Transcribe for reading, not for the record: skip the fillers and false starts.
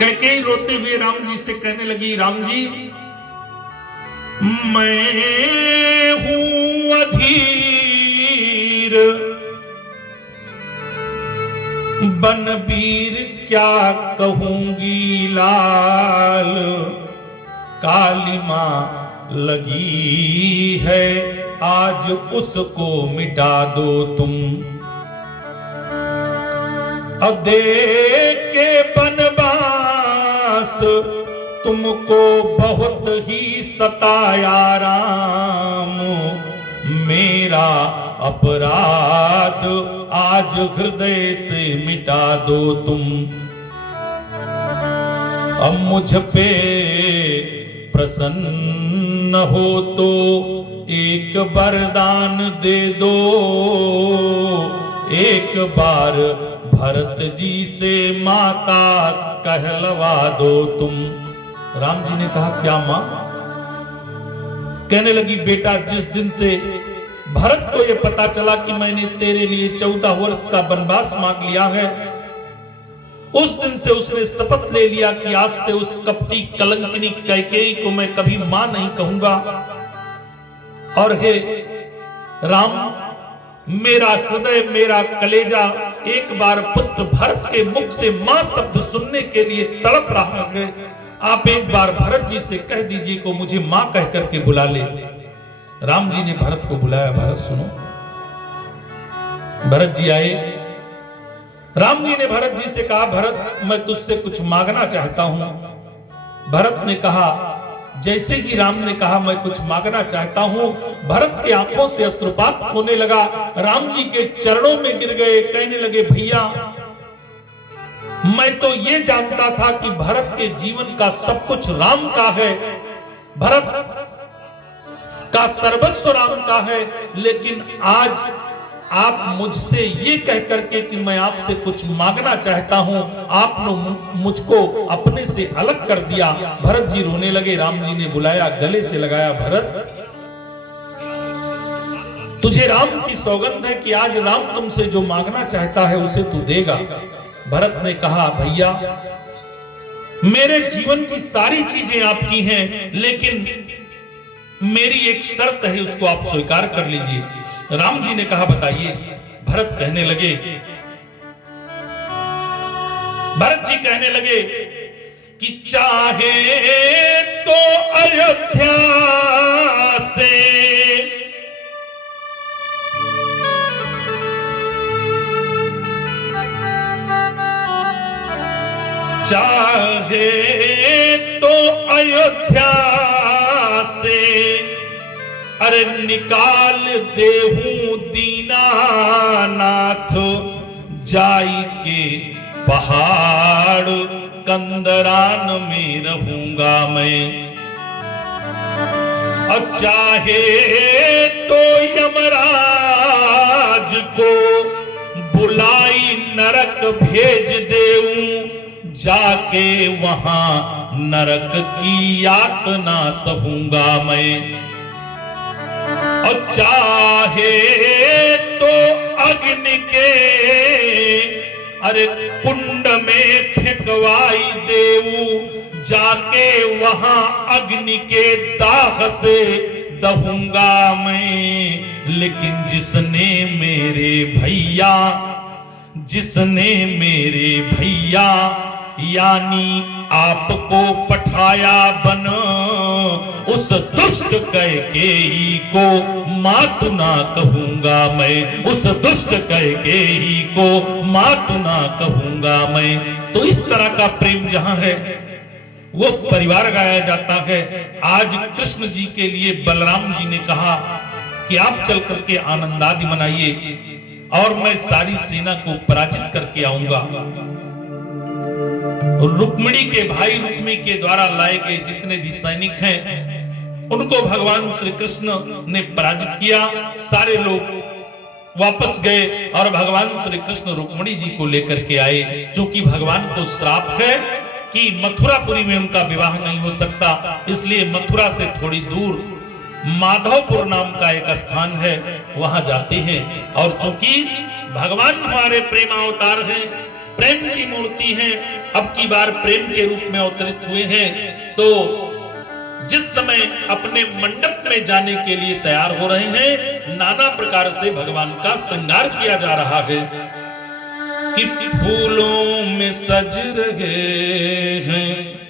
कैकेयी रोते हुए राम जी से कहने लगी, राम जी मैं हूं अधीर, बनवीर क्या कहूंगी लाल, काली मां लगी है आज उसको मिटा दो तुम। दे के बनवास तुमको बहुत ही सताया राम, मेरा अपराध आज हृदय से मिटा दो तुम। अब मुझ पे प्रसन्न हो तो एक वरदान दे दो, एक बार भरत जी से माता कहलवा दो तुम। राम जी ने कहा, क्या मां? कहने लगी, बेटा जिस दिन से भरत को यह पता चला कि मैंने तेरे लिए 14 वर्ष का वनवास मांग लिया है, उस दिन से उसने शपथ ले लिया कि आज से उस कपटी कलंकिनी कैकेयी को मैं कभी मां नहीं कहूंगा। और हे राम, मेरा हृदय, मेरा कलेजा एक बार पुत्र भरत के मुख से मां शब्द सुनने के लिए तड़प रहा है। आप एक बार भरत जी से कह दीजिए को मुझे मां कह करके बुला ले। राम जी ने भरत को बुलाया। भरत सुनो। भरत जी आए। राम जी ने भरत जी से कहा, भरत मैं तुझसे कुछ मांगना चाहता हूं। भरत ने कहा, जैसे ही राम ने कहा मैं कुछ मांगना चाहता हूं, भरत की आंखों से अश्रुपात होने लगा। राम जी के चरणों में गिर गए, कहने लगे, भैया मैं तो ये जानता था कि भरत के जीवन का सब कुछ राम का है, भरत का सर्वस्व राम का है, लेकिन आज आप मुझसे ये कह करके कि मैं आपसे कुछ मांगना चाहता हूं, आपने मुझको अपने से अलग कर दिया। भरत जी रोने लगे। राम जी ने बुलाया, गले से लगाया, भरत तुझे राम की सौगंध है कि आज राम तुमसे जो मांगना चाहता है उसे तू देगा। भरत ने कहा, भैया मेरे जीवन की सारी चीजें आपकी हैं, लेकिन मेरी एक शर्त है, उसको आप स्वीकार कर लीजिए। राम जी ने कहा, बताइए। भरत कहने लगे, भरत जी कहने लगे कि चाहे तो अयोध्या से चाहे तो अयोध्या से अरे निकाल देहूं दीनानाथ, जाई के पहाड़ कंदरान में रहूंगा मैं। और चाहे तो यमराज को बुलाई नरक भेज देऊं, जाके वहां नरक की यातना सहूंगा मैं। और चाहे तो अग्नि के अरे कुंड में फेंकवाई देऊ, जाके वहां अग्नि के दाह से दहूंगा मैं। लेकिन जिसने मेरे भैया यानी आपको पठाया बन, उस दुष्ट कैकेयी को मात ना कहूंगा मैं, उस दुष्ट कैकेयी को मात ना कहूंगा मैं। तो इस तरह का प्रेम जहां है वो परिवार गाया जाता है। आज कृष्ण जी के लिए बलराम जी ने कहा कि आप चल करके आनंदादि मनाइए और मैं सारी सेना को पराजित करके आऊंगा। रुक्मिणी के भाई रुक्मी के द्वारा लाए गए जितने भी सैनिक हैं उनको भगवान श्री कृष्ण ने पराजित किया। सारे लोग वापस गए और भगवान श्री कृष्ण रुक्मिणी जी को लेकर के आए। क्योंकि भगवान को श्राप है कि मथुरापुरी में उनका विवाह नहीं हो सकता, इसलिए मथुरा से थोड़ी दूर माधवपुर नाम का एक स्थान है, वहां जाते हैं। और चूंकि भगवान हमारे प्रेम अवतार हैं, प्रेम की मूर्ति है, अब की बार प्रेम के रूप में अवतरित हुए हैं। तो जिस समय अपने मंडप में जाने के लिए तैयार हो रहे हैं, नाना प्रकार से भगवान का श्रृंगार किया जा रहा है कि फूलों में सज रहे हैं